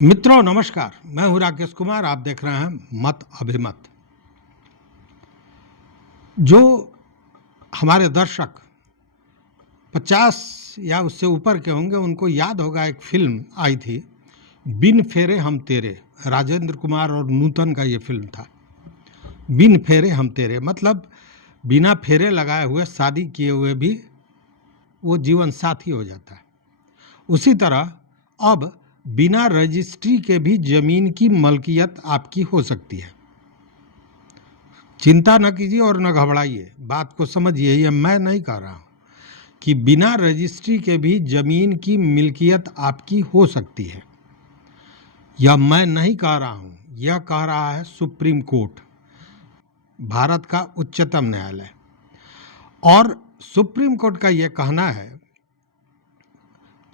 मित्रों नमस्कार। मैं हूं राकेश कुमार। आप देख रहे हैं मत अभिमत। जो हमारे दर्शक 50 या उससे ऊपर के होंगे उनको याद होगा, एक फिल्म आई थी बिन फेरे हम तेरे। राजेंद्र कुमार और नूतन का ये फिल्म था। बिन फेरे हम तेरे मतलब बिना फेरे लगाए हुए, शादी किए हुए भी वो जीवन साथी हो जाता है। उसी तरह अब बिना रजिस्ट्री के भी जमीन की मलकियत आपकी हो सकती है। चिंता न कीजिए और न घबराइए, बात को समझिए। ये मैं नहीं कह रहा हूँ कि बिना रजिस्ट्री के भी जमीन की मिल्कियत आपकी हो सकती है। यह मैं नहीं कह रहा हूँ, यह कह रहा है सुप्रीम कोर्ट, भारत का उच्चतम न्यायालय। और सुप्रीम कोर्ट का यह कहना है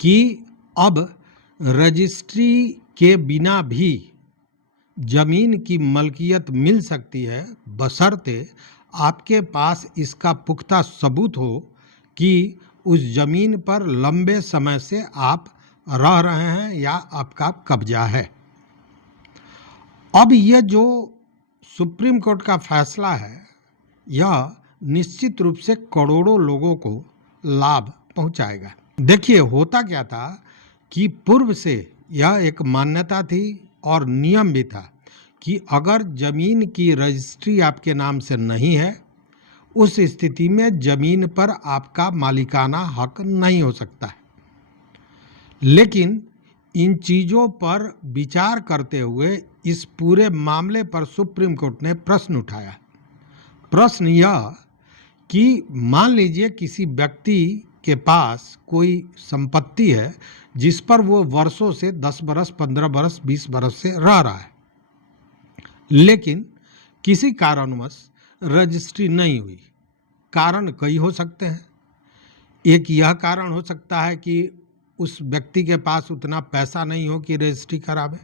कि अब रजिस्ट्री के बिना भी जमीन की मलकियत मिल सकती है, बशर्ते आपके पास इसका पुख्ता सबूत हो कि उस जमीन पर लंबे समय से आप रह रहे हैं या आपका कब्जा है। अब यह जो सुप्रीम कोर्ट का फैसला है, यह निश्चित रूप से करोड़ों लोगों को लाभ पहुंचाएगा। देखिए, होता क्या था कि पूर्व से यह एक मान्यता थी और नियम भी था कि अगर जमीन की रजिस्ट्री आपके नाम से नहीं है, उस स्थिति में जमीन पर आपका मालिकाना हक नहीं हो सकता है। लेकिन इन चीज़ों पर विचार करते हुए इस पूरे मामले पर सुप्रीम कोर्ट ने प्रश्न उठाया। प्रश्न यह कि मान लीजिए किसी व्यक्ति के पास कोई संपत्ति है जिस पर वो वर्षों से 10 बरस, 15 बरस, 20 बरस से रह रहा है, लेकिन किसी कारणवश रजिस्ट्री नहीं हुई। कारण कई हो सकते हैं। एक यह कारण हो सकता है कि उस व्यक्ति के पास उतना पैसा नहीं हो कि रजिस्ट्री करावे।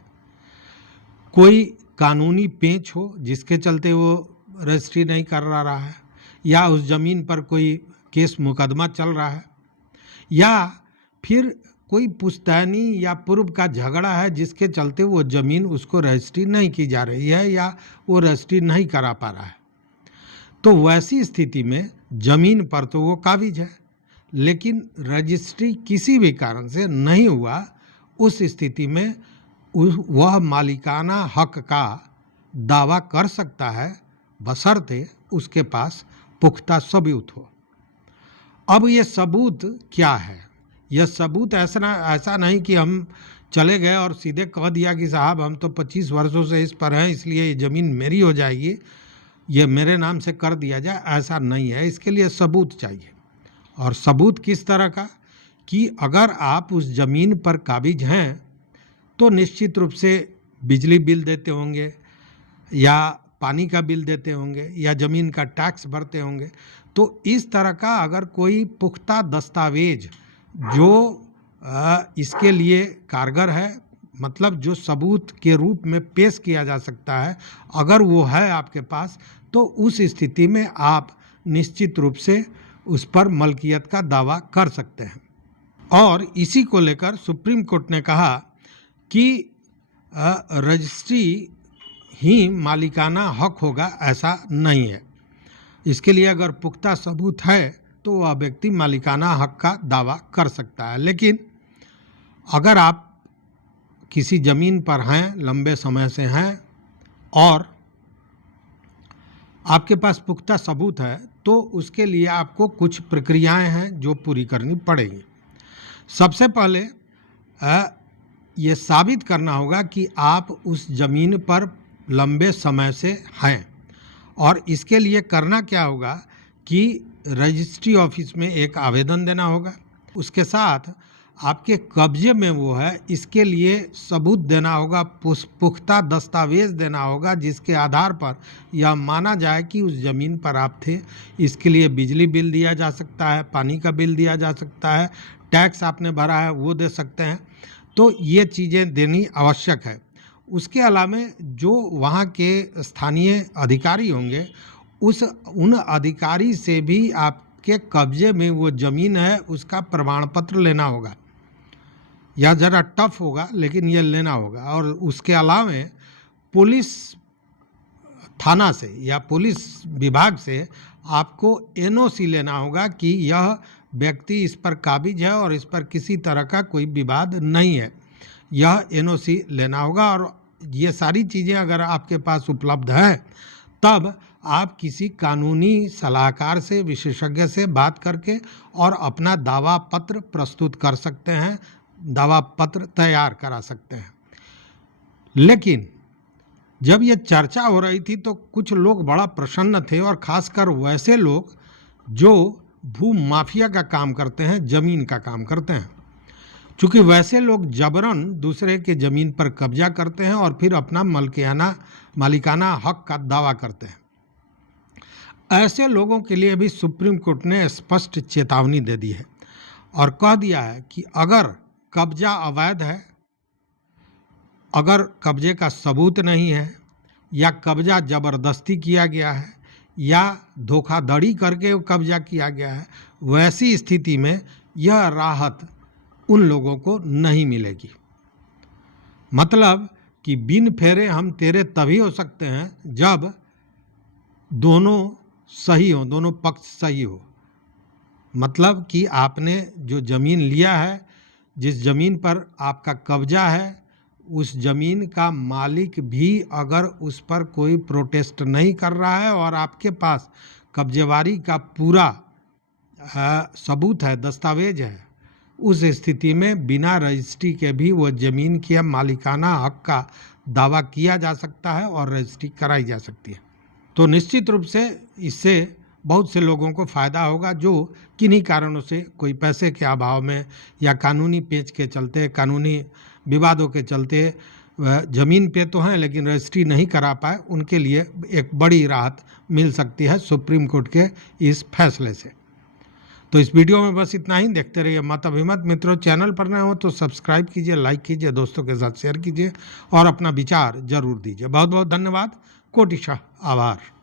कोई कानूनी पेच हो जिसके चलते वो रजिस्ट्री नहीं कर रहा है, या उस ज़मीन पर कोई केस मुकदमा चल रहा है, या फिर कोई पुश्तैनी या पूर्व का झगड़ा है जिसके चलते वो ज़मीन उसको रजिस्ट्री नहीं की जा रही है या वो रजिस्ट्री नहीं करा पा रहा है। तो वैसी स्थिति में ज़मीन पर तो वो काबिज है, लेकिन रजिस्ट्री किसी भी कारण से नहीं हुआ। उस स्थिति में वह मालिकाना हक का दावा कर सकता है, बशर्ते उसके पास पुख्ता सबूत हो। अब ये सबूत क्या है? यह सबूत ऐसा नहीं कि हम चले गए और सीधे कह दिया कि साहब हम तो 25 वर्षों से इस पर हैं, इसलिए ये ज़मीन मेरी हो जाएगी, ये मेरे नाम से कर दिया जाए। ऐसा नहीं है, इसके लिए सबूत चाहिए। और सबूत किस तरह का? कि अगर आप उस ज़मीन पर काबिज हैं तो निश्चित रूप से बिजली बिल देते होंगे या पानी का बिल देते होंगे या ज़मीन का टैक्स भरते होंगे। तो इस तरह का अगर कोई पुख्ता दस्तावेज जो इसके लिए कारगर है, मतलब जो सबूत के रूप में पेश किया जा सकता है, अगर वो है आपके पास, तो उस स्थिति में आप निश्चित रूप से उस पर मलकियत का दावा कर सकते हैं। और इसी को लेकर सुप्रीम कोर्ट ने कहा कि रजिस्ट्री ही मालिकाना हक होगा, ऐसा नहीं है। इसके लिए अगर पुख्ता सबूत है तो वह व्यक्ति मालिकाना हक का दावा कर सकता है। लेकिन अगर आप किसी ज़मीन पर हैं, लंबे समय से हैं और आपके पास पुख्ता सबूत है, तो उसके लिए आपको कुछ प्रक्रियाएं हैं जो पूरी करनी पड़ेंगी। सबसे पहले ये साबित करना होगा कि आप उस ज़मीन पर लंबे समय से हैं। और इसके लिए करना क्या होगा कि रजिस्ट्री ऑफिस में एक आवेदन देना होगा। उसके साथ आपके कब्जे में वो है, इसके लिए सबूत देना होगा, पुख्ता दस्तावेज देना होगा जिसके आधार पर यह माना जाए कि उस ज़मीन पर आप थे। इसके लिए बिजली बिल दिया जा सकता है, पानी का बिल दिया जा सकता है, टैक्स आपने भरा है वो दे सकते हैं। तो ये चीज़ें देनी आवश्यक है। उसके अलावा जो वहाँ के स्थानीय अधिकारी होंगे, उन अधिकारी से भी आपके कब्जे में वो ज़मीन है उसका प्रमाण पत्र लेना होगा। या ज़रा टफ होगा, लेकिन ये लेना होगा। और उसके अलावा पुलिस थाना से या पुलिस विभाग से आपको एनओसी लेना होगा कि यह व्यक्ति इस पर काबिज है और इस पर किसी तरह का कोई विवाद नहीं है, यह एनओसी लेना होगा। और ये सारी चीज़ें अगर आपके पास उपलब्ध है तब आप किसी कानूनी सलाहकार से, विशेषज्ञ से बात करके और अपना दावा पत्र प्रस्तुत कर सकते हैं, दावा पत्र तैयार करा सकते हैं। लेकिन जब ये चर्चा हो रही थी तो कुछ लोग बड़ा प्रसन्न थे, और ख़ासकर वैसे लोग जो भू माफिया का काम करते हैं, ज़मीन का काम करते हैं। चूँकि वैसे लोग जबरन दूसरे के ज़मीन पर कब्जा करते हैं और फिर अपना मालिकाना हक का दावा करते हैं। ऐसे लोगों के लिए भी सुप्रीम कोर्ट ने स्पष्ट चेतावनी दे दी है और कह दिया है कि अगर कब्जा अवैध है, अगर कब्जे का सबूत नहीं है, या कब्जा ज़बरदस्ती किया गया है, या धोखाधड़ी करके कब्जा किया गया है, वैसी स्थिति में यह राहत उन लोगों को नहीं मिलेगी। मतलब कि बिन फेरे हम तेरे तभी हो सकते हैं जब दोनों सही हो, दोनों पक्ष सही हो। मतलब कि आपने जो ज़मीन लिया है, जिस ज़मीन पर आपका कब्जा है, उस ज़मीन का मालिक भी अगर उस पर कोई प्रोटेस्ट नहीं कर रहा है और आपके पास कब्जेवारी का पूरा सबूत है, दस्तावेज है, उस स्थिति में बिना रजिस्ट्री के भी वो ज़मीन के मालिकाना हक का दावा किया जा सकता है और रजिस्ट्री कराई जा सकती है। तो निश्चित रूप से इससे बहुत से लोगों को फ़ायदा होगा जो किन्हीं कारणों से, कोई पैसे के अभाव में या कानूनी पेच के चलते, कानूनी विवादों के चलते ज़मीन पे तो हैं लेकिन रजिस्ट्री नहीं करा पाए, उनके लिए एक बड़ी राहत मिल सकती है सुप्रीम कोर्ट के इस फैसले से। तो इस वीडियो में बस इतना ही। देखते रहिए मत अभिमत। मित्रों, चैनल पर नए हो तो सब्सक्राइब कीजिए, लाइक कीजिए, दोस्तों के साथ शेयर कीजिए और अपना विचार जरूर दीजिए। बहुत बहुत धन्यवाद। कोटिशः आभार।